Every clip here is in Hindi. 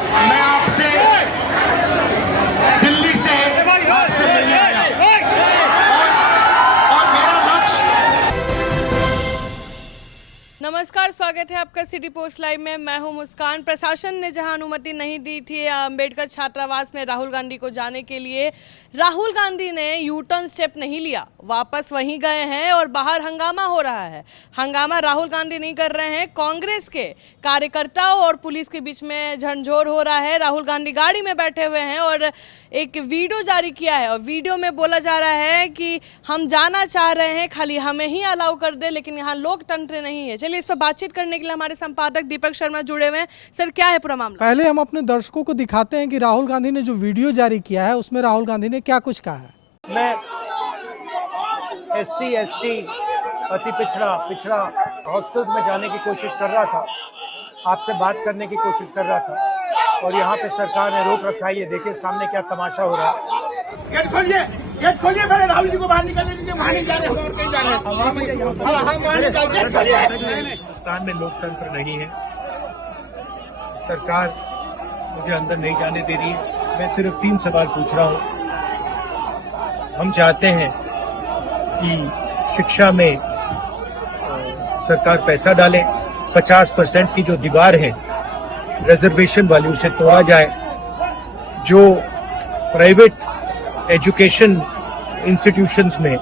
मैं आपसे दिल्ली से आपसे मिलने आया और मेरा लक्ष्य। नमस्कार, स्वागत है आपका सिटी पोस्ट लाइव में। मैं हूं मुस्कान। प्रशासन ने जहां अनुमति नहीं दी थी अंबेडकर छात्रावास में राहुल गांधी को जाने के लिए, राहुल गांधी ने यू टर्न स्टेप नहीं लिया, वापस वहीं गए हैं और बाहर हंगामा हो रहा है। हंगामा राहुल गांधी नहीं कर रहे हैं, कांग्रेस के कार्यकर्ताओं और पुलिस के बीच में झंझोर हो रहा है। राहुल गांधी गाड़ी में बैठे हुए हैं और एक वीडियो जारी किया है और वीडियो में बोला जा रहा है कि हम जाना चाह रहे हैं, खाली हमें ही अलाउ कर दे, लेकिन यहाँ लोकतंत्र नहीं है। चलिए इस पर बातचीत करने के लिए हमारे संपादक दीपक शर्मा जुड़े हुए हैं। सर, क्या है पूरा मामला? पहले हम अपने दर्शकों को दिखाते हैं कि राहुल गांधी ने जो वीडियो जारी किया है उसमें राहुल गांधी ने क्या कुछ कहा है। मैं SC ST अति पिछड़ा हॉस्टल्स में जाने की कोशिश कर रहा था, आपसे बात करने की कोशिश कर रहा था और यहाँ पे सरकार ने रोक रखा है। ये देखिए सामने क्या तमाशा हो रहा है। गेट खोलिए पहले राहुल जी को बाहर निकलने दीजिए। वहाँ नहीं जा रहे, और कहीं जा रहे हैं। हिंदुस्तान में लोकतंत्र नहीं है, सरकार मुझे अंदर नहीं जाने दे रही है। मैं सिर्फ 3 सवाल पूछ रहा हूँ। हम चाहते हैं कि शिक्षा में सरकार पैसा डाले, 50% की जो दीवार है रिजर्वेशन वाली उसे तोड़ा जाए, जो प्राइवेट एजुकेशन इंस्टीट्यूशंस में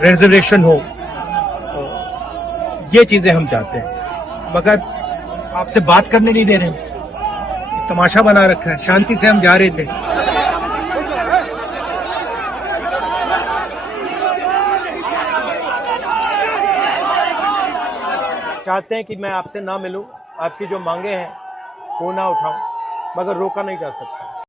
रिजर्वेशन हो, ये चीजें हम चाहते हैं। मगर आपसे बात करने नहीं दे रहे, तमाशा बना रखा है। शांति से हम जा रहे थे। चाहते हैं कि मैं आपसे ना मिलूं, आपकी जो मांगे हैं वो ना उठाऊं, मगर रोका नहीं जा सकता।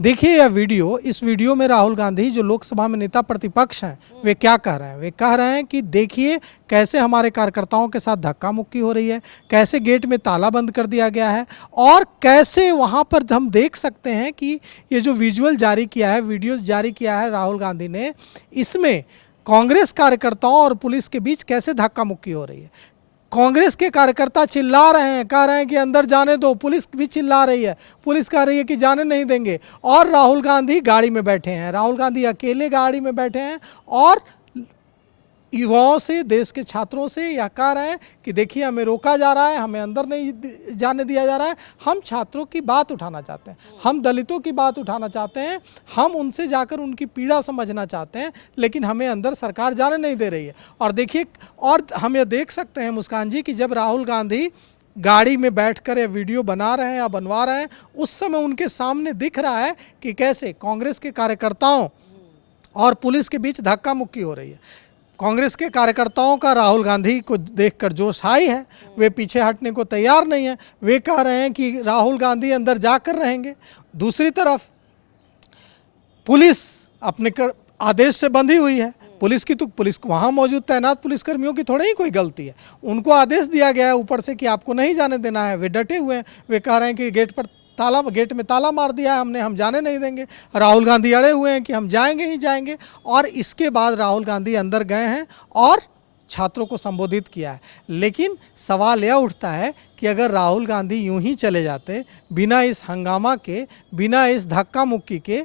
देखिए यह वीडियो, इस वीडियो में राहुल गांधी जो लोकसभा में नेता प्रतिपक्ष हैं वे क्या कह रहे हैं। वे कह रहे हैं कि देखिए कैसे हमारे कार्यकर्ताओं के साथ धक्का मुक्की हो रही है, कैसे गेट में ताला बंद कर दिया गया है और कैसे वहां पर हम देख सकते हैं कि ये जो विजुअल जारी किया है, वीडियो जारी किया है राहुल गांधी ने, इसमें कांग्रेस कार्यकर्ताओं और पुलिस के बीच कैसे धक्का मुक्की हो रही है। कांग्रेस के कार्यकर्ता चिल्ला रहे हैं, कह रहे हैं कि अंदर जाने दो। पुलिस भी चिल्ला रही है, पुलिस कह रही है कि जाने नहीं देंगे। और राहुल गांधी गाड़ी में बैठे हैं, राहुल गांधी अकेले गाड़ी में बैठे हैं और युवाओं से, देश के छात्रों से यह कह रहे हैं कि देखिए हमें रोका जा रहा है, हमें अंदर नहीं जाने दिया जा रहा है। हम छात्रों की बात उठाना चाहते हैं, हम दलितों की बात उठाना चाहते हैं, हम उनसे जाकर उनकी पीड़ा समझना चाहते हैं, लेकिन हमें अंदर सरकार जाने नहीं दे रही है। और देखिए, और हम ये देख सकते हैं मुस्कान जी कि जब राहुल गांधी गाड़ी में बैठकर ये वीडियो बना रहे हैं या बनवा रहे हैं, उस समय उनके सामने दिख रहा है कि कैसे कांग्रेस के कार्यकर्ताओं और पुलिस के बीच धक्का मुक्की हो रही है। कांग्रेस के कार्यकर्ताओं का राहुल गांधी को देखकर जोश हाई है, वे पीछे हटने को तैयार नहीं है। वे कह रहे हैं कि राहुल गांधी अंदर जाकर रहेंगे। दूसरी तरफ पुलिस अपने आदेश से बंधी हुई है। पुलिस वहाँ मौजूद तैनात पुलिसकर्मियों की थोड़ी ही कोई गलती है, उनको आदेश दिया गया है ऊपर से कि आपको नहीं जाने देना है। वे डटे हुए हैं, वे कह रहे हैं कि गेट में ताला मार दिया है हमने, हम जाने नहीं देंगे। राहुल गांधी अड़े हुए हैं कि हम जाएंगे ही जाएंगे। और इसके बाद राहुल गांधी अंदर गए हैं और छात्रों को संबोधित किया है। लेकिन सवाल यह उठता है कि अगर राहुल गांधी यूं ही चले जाते, बिना इस हंगामा के, बिना इस धक्का मुक्की के,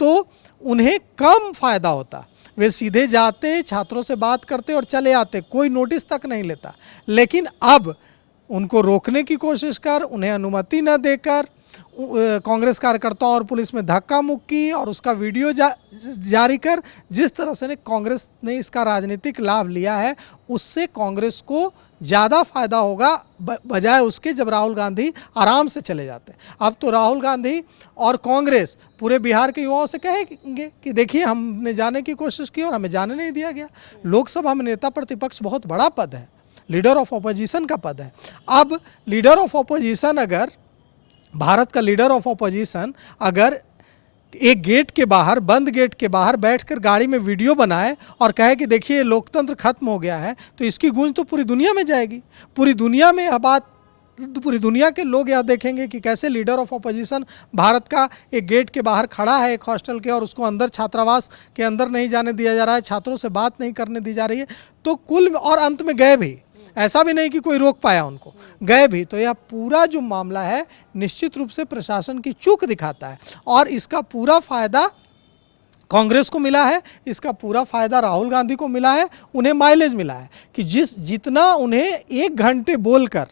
तो उन्हें कम फायदा होता। वे सीधे जाते, छात्रों से बात करते और चले आते, कोई नोटिस तक नहीं लेता। लेकिन अब उनको रोकने की कोशिश कर, उन्हें अनुमति न देकर कांग्रेस कार्यकर्ताओं और पुलिस में धक्का मुक्की और उसका वीडियो जारी कर, जिस तरह से कांग्रेस ने इसका राजनीतिक लाभ लिया है, उससे कांग्रेस को ज़्यादा फायदा होगा बजाय उसके जब राहुल गांधी आराम से चले जाते। अब तो राहुल गांधी और कांग्रेस पूरे बिहार के युवाओं से कहेंगे कि देखिए हमने जाने की कोशिश की और हमें जाने नहीं दिया गया। लोकसभा में नेता प्रतिपक्ष बहुत बड़ा पद है, लीडर ऑफ ऑपोजिशन का पद है। अब लीडर ऑफ ऑपोजिशन, अगर भारत का लीडर ऑफ ऑपोजिशन अगर एक गेट के बाहर, बंद गेट के बाहर बैठकर गाड़ी में वीडियो बनाए और कहे कि देखिए लोकतंत्र खत्म हो गया है, तो इसकी गूंज तो पूरी दुनिया में जाएगी। पूरी दुनिया में यह बात, पूरी दुनिया के लोग यह देखेंगे कि कैसे लीडर ऑफ ऑपोजिशन भारत का एक गेट के बाहर खड़ा है एक हॉस्टल के, और उसको अंदर छात्रावास के अंदर नहीं जाने दिया जा रहा है, छात्रों से बात नहीं करने दी जा रही है। तो कुल और अंत में गए भी, ऐसा भी नहीं कि कोई रोक पाया उनको, गए भी। तो यह पूरा जो मामला है निश्चित रूप से प्रशासन की चूक दिखाता है और इसका पूरा फायदा कांग्रेस को मिला है, इसका पूरा फायदा राहुल गांधी को मिला है। उन्हें माइलेज मिला है कि जितना उन्हें 1 घंटे बोलकर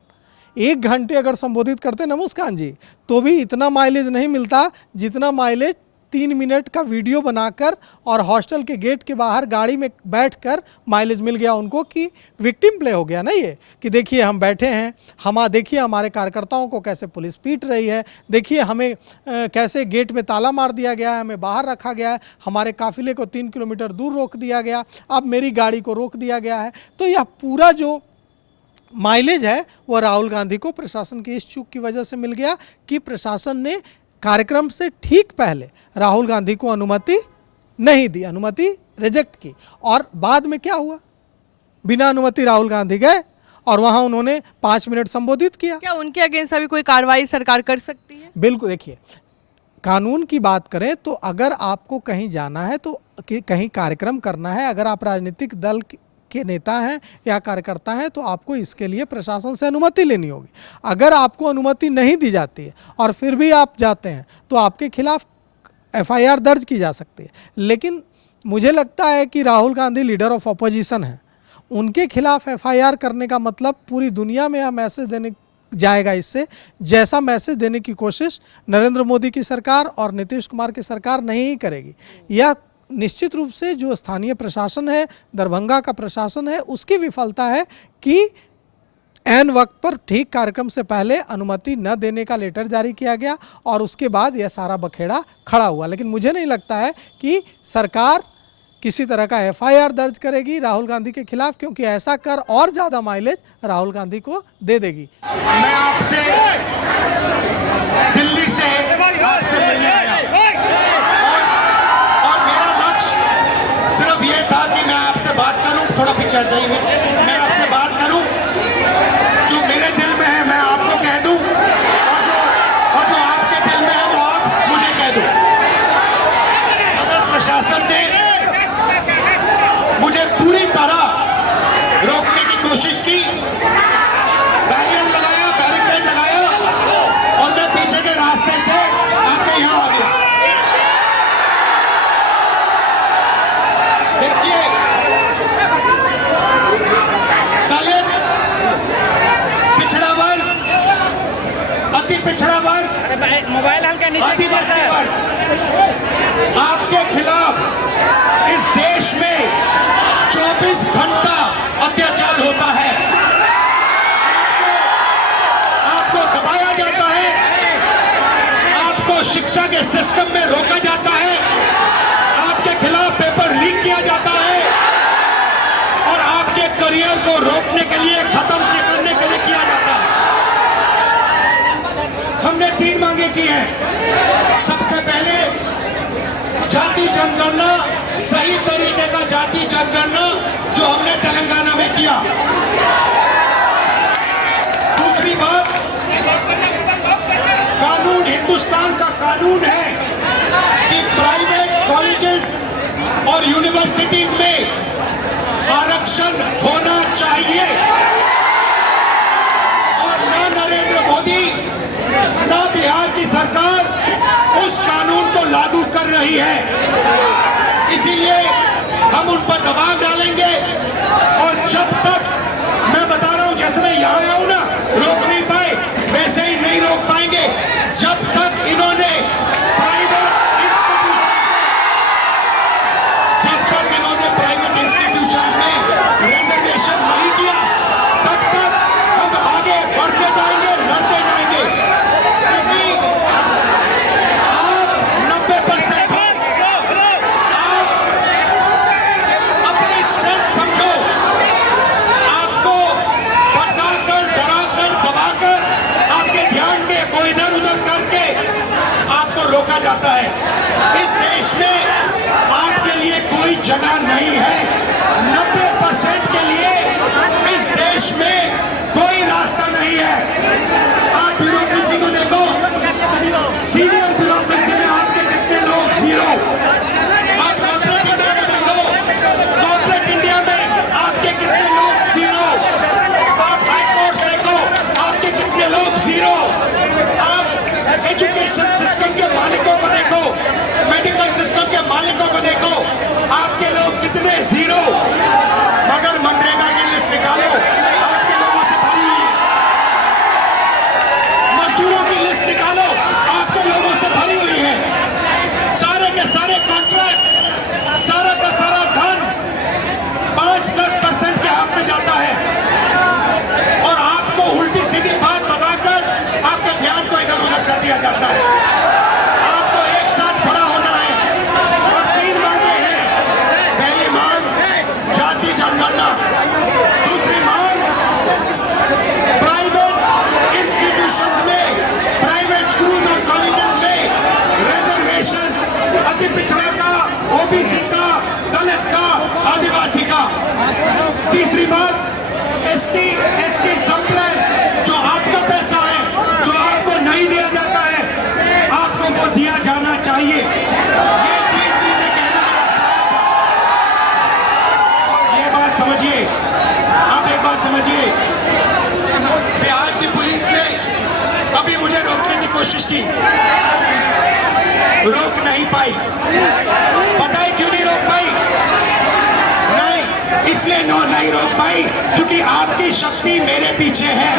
1 घंटे अगर संबोधित करते ना मुस्कान जी, तो भी इतना माइलेज नहीं मिलता जितना माइलेज 3 मिनट का वीडियो बनाकर और हॉस्टल के गेट के बाहर गाड़ी में बैठकर माइलेज मिल गया उनको कि विक्टिम प्ले हो गया ना ये, कि देखिए हम बैठे हैं, देखिए हमारे कार्यकर्ताओं को कैसे पुलिस पीट रही है, देखिए हमें कैसे गेट में ताला मार दिया गया है, हमें बाहर रखा गया है, हमारे काफिले को 3 किलोमीटर दूर रोक दिया गया, अब मेरी गाड़ी को रोक दिया गया है। तो यह पूरा जो माइलेज है वह राहुल गांधी को प्रशासन की इस चूक की वजह से मिल गया कि प्रशासन ने कार्यक्रम से ठीक पहले राहुल गांधी को अनुमति नहीं दी, अनुमति रिजेक्ट की। और बाद में क्या हुआ, बिना अनुमति राहुल गांधी गए और वहां उन्होंने 5 मिनट संबोधित किया। क्या उनके अगेंस्ट अभी कोई कार्रवाई सरकार कर सकती है? बिल्कुल, देखिए कानून की बात करें तो अगर आपको कहीं जाना है तो कहीं कार्यक्रम करना है, अगर आप राजनीतिक दल के नेता हैं या कार्यकर्ता हैं तो आपको इसके लिए प्रशासन से अनुमति लेनी होगी। अगर आपको अनुमति नहीं दी जाती है और फिर भी आप जाते हैं तो आपके खिलाफ FIR दर्ज की जा सकती है। लेकिन मुझे लगता है कि Rahul Gandhi leader of opposition हैं, उनके खिलाफ FIR करने का मतलब पूरी दुनिया में यह मैसेज देने जाएगा इससे, जैसा मैसेज देने की कोशिश नरेंद्र मोदी की सरकार और नीतीश कुमार की सरकार नहीं करेगी। यह निश्चित रूप से जो स्थानीय प्रशासन है, दरभंगा का प्रशासन है, उसकी विफलता है कि ऐन वक्त पर ठीक कार्यक्रम से पहले अनुमति न देने का लेटर जारी किया गया और उसके बाद यह सारा बखेड़ा खड़ा हुआ। लेकिन मुझे नहीं लगता है कि सरकार किसी तरह का FIR दर्ज करेगी राहुल गांधी के खिलाफ, क्योंकि ऐसा कर और ज़्यादा माइलेज राहुल गांधी को दे देगी। मैं आपसे दिल्ली से आपसे मिलने आया और मेरा लक्ष्य सिर्फ ये था कि मैं आपसे बात करूं, थोड़ा पीछे हट जाइए, मैं आपसे बात करूं, जो मेरे दिल में है मैं आपको कह दूं और जो आपके दिल में है वो आप मुझे कह दो। अगर प्रशासन ने मुझे पूरी तरह रोकने की कोशिश की, बैरियर लगाया, बैरिकेड लगाया और मैं पीछे के रास्ते से आके यहां आ गया। देखिए, दलित, पिछड़ा वर्ग, अति पिछड़ा वर्ग, मोबाइल हल्का नीचे आदिवासी वर्ग, आपके खिलाफ इस देश में 24 घंटा अत्याचार होता है, आपको दबाया जाता है, आपको शिक्षा के सिस्टम में रोका जाता है, आपके खिलाफ पेपर लीक किया जाता है और आपके करियर को रोकने के लिए, खत्म करने के लिए किया जाता है। हमने 3 मांगे की हैं। सबसे पहले जाति जनगणना, सही तरीके का जाति जनगणना जो हमने तेलंगाना में किया। दूसरी बात, कानून, हिंदुस्तान का कानून है कि प्राइवेट कॉलेजेस और यूनिवर्सिटीज में आरक्षण होना चाहिए और ना नरेंद्र मोदी ना बिहार की सरकार उस कानून को लागू कर रही है। इसीलिए हम उन पर दबाव डालेंगे और जब तक, मैं बता रहा हूं, जैसे मैं यहां आया हूं ना, रोक नहीं पाए वैसे ही नहीं रोक पाएंगे जब तक इन्होंने प्राइवेट इंस्टीट्यूशंस में रिजर्वेशन नहीं किया, तब तक हम आगे बढ़ते जाएंगे, लड़ते जाएंगे। क्योंकि आप 90% आप अपनी स्ट्रेंथ समझो, आपको भटकाकर, डराकर, दबाकर, आपके ध्यान को इधर उधर करके आपको रोका जाता है। इस देश में आपके लिए कोई जगह नहीं है। 90% के लिए इस देश में कोई रास्ता नहीं है। आप ब्यूरोक्रेसी को देखो, सीनियर ब्यूरोक्रेसी में आपके कितने लोग, 0। आप कॉर्पोरेट इंडिया को देखो, कॉर्पोरेट इंडिया में आपके कितने लोग, 0। एजुकेशन सिस्टम के मालिकों को देखो, मेडिकल सिस्टम के मालिकों को देखो, आपके लोग कितने जीरो, मगर मनरेगा की लिस्ट निकालो, आपके लोगों से भरी हुई है। मजदूरों की लिस्ट निकालो, आपके लोगों से भरी हुई है। सारे के सारे कॉन्ट्रैक्ट, सारा का सारा धन 5-10% के हाथ में जाता है और आपको उल्टी सीधी बात बताकर आपके ध्यान को इधर उधर कर दिया जाता है। आपको एक साथ खड़ा होना है और 3 मांगे हैं। पहली मांग जाति जनगणना, दूसरी मांग प्राइवेट इंस्टीट्यूशंस में, प्राइवेट स्कूल और कॉलेजेस में रिजर्वेशन, अति पिछड़ा का, ओबीसी का, दलित का, आदिवासी का। तीसरी बात एससी एसटी सब प्लान, जो आपका पैसा है, जो आपको नहीं दिया जाता है, आपको वो दिया जाना चाहिए। ये 3 चीजें कहने में आपसे आया था। और ये बात समझिए, आप एक बात समझिए, बिहार की पुलिस ने अभी मुझे रोकने की कोशिश की, रोक नहीं पाई। पता है क्यों नहीं रोक पाई? नहीं, इसलिए नहीं रोक पाई क्योंकि आपकी शक्ति मेरे पीछे है।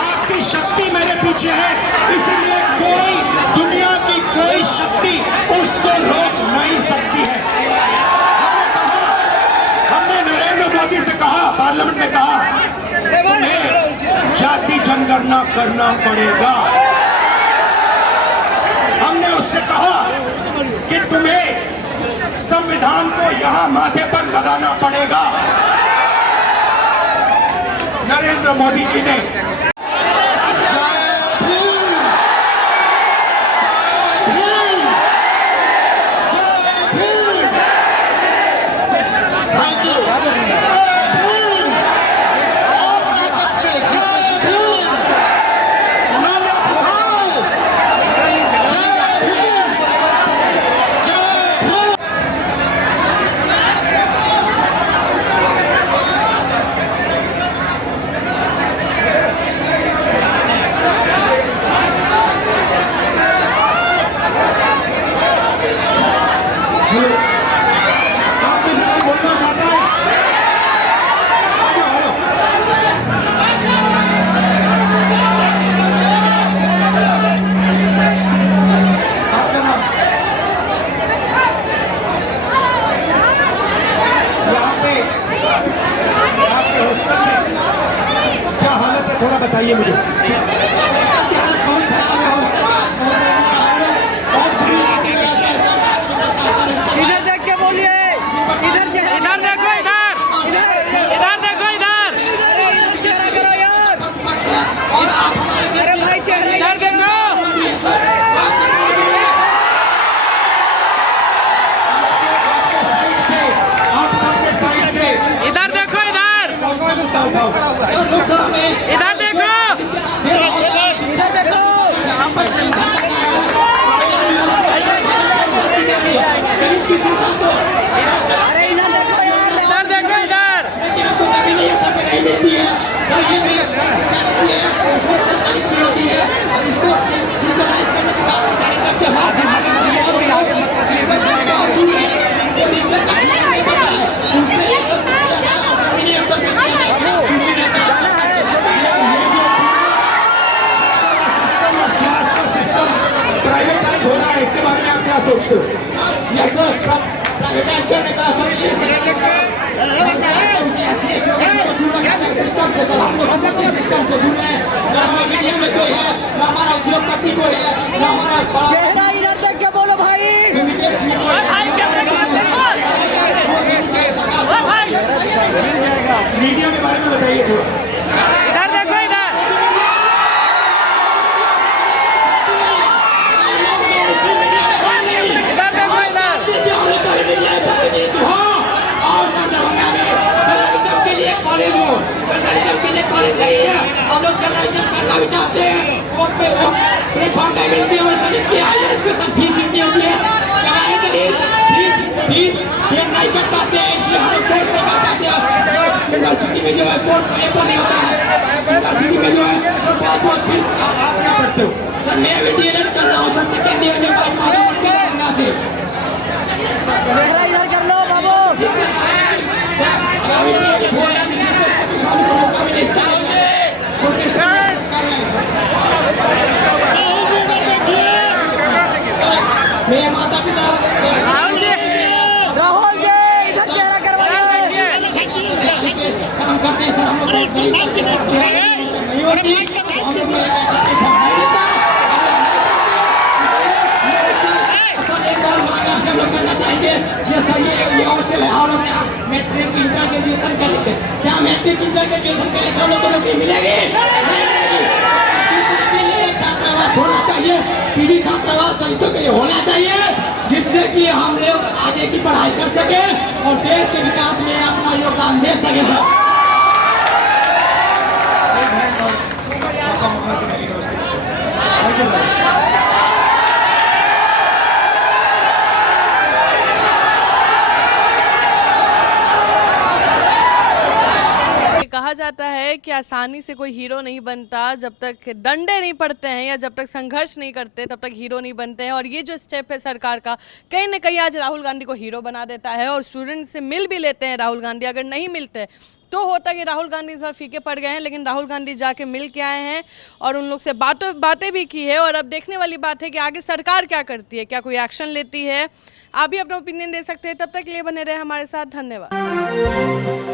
आपकी शक्ति मेरे पीछे है, इसीलिए कोई, दुनिया की कोई शक्ति उसको रोक नहीं सकती है। हमने कहा, हमने नरेंद्र मोदी से कहा, पार्लियामेंट में कहा, तुम्हें जाति जनगणना करना पड़ेगा। हमने उससे कहा कि तुम्हें संविधान को यहां माथे पर लगाना पड़ेगा। नरेंद्र मोदी जी ने थोड़ा बताइए मुझे। इधर देख के बोलिए, इधर देखो, इधर देखो, इधर चेहरा करो यार, अरे भाई चेहरा इधर देखो। आपके साइड से, आप सबके साइड से इधर देखो, इधर इधर देखो, अरे इधर देखो यार, इधर देखो, प्राइवेटाइज हो रहा है, इसके बारे में आप क्या सोचते हो? यस सर, प्राइवेटाइज करने का सर ये सिस्टम से, सर हम लोग सिस्टम से दूर हैं। ना हमारा मीडिया में कोई है, ना हमारा उद्योगपति कोई है, ना हमारा चेहरा इधर देख के बोलो भाई। मीडिया के बारे में बताइए थोड़ा। इधर देखो, इधर कॉलेज हो, जर्नलिज्म के लिए कॉलेज नहीं है। हम लोग जर्नलिज्म करना भी चाहते हैं, वक्त पे प्लेटफॉर्म टाइमिंग भी हो, इसकी हाई एजुकेशन फीस भी होती है, चलाने के लिए फीस प्लीज ये नहीं कर पाते हैं, इसलिए हम लोग कोर्स नहीं कर पाते हैं। यूनिवर्सिटी में जो है कोर्स पेपर नहीं होता है, यूनिवर्सिटी में जो है सर बहुत फीस। आप क्या पढ़ते हो? सर मैं अभी डीएलएड कर रहा हूँ सर, सेकेंड ईयर में भाई माधव पन्ना से। इधर कर लो बाबू। ठीक चल रहा है सर, आगामी डीएलएड हो रहा है, जिसमें 25 वालों को मौका मिले, इसका प्रोटेस्ट कर रहे हैं सर। मेरे माता पिता राहुल जी इधर चेहरा करवाइए। काम करते हैं सर, हम लोग नहीं होती, हम लोग को ऐसा प्लेटफॉर्म नहीं मिलता। एक और मांग आपसे हम लोग करना चाहेंगे, ये सर ये हॉस्टल है, हम लोग यहाँ मैट्रिक इंटर ग्रेजुएशन कर लेते हैं, क्या मैट्रिक इंटर ग्रेजुएशन करने से हम लोग को नौकरी मिलेगी? नहीं मिलेगी। इसके लिए छात्रावास होना चाहिए, पीजी छात्रावास दलितों के लिए होना चाहिए, जिससे कि हम लोग आगे की पढ़ाई कर सके और देश के विकास में अपना योगदान दे सके सर। कहा जाता है कि आसानी से कोई हीरो नहीं बनता, जब तक डंडे नहीं पड़ते हैं या जब तक संघर्ष नहीं करते तब तक हीरो नहीं बनते हैं। और ये जो स्टेप है सरकार का, कहीं ना कहीं आज राहुल गांधी को हीरो बना देता है। और स्टूडेंट से मिल भी लेते हैं राहुल गांधी, अगर नहीं मिलते तो होता कि राहुल गांधी इस बार फीके पड़ गए हैं, लेकिन राहुल गांधी जाके मिल के आए हैं और उन लोग से बातें भी की है। और अब देखने वाली बात है कि आगे सरकार क्या करती है, क्या कोई एक्शन लेती है। आप भी अपना ओपिनियन दे सकते हैं। तब तक के लिए बने रहे हमारे साथ, धन्यवाद।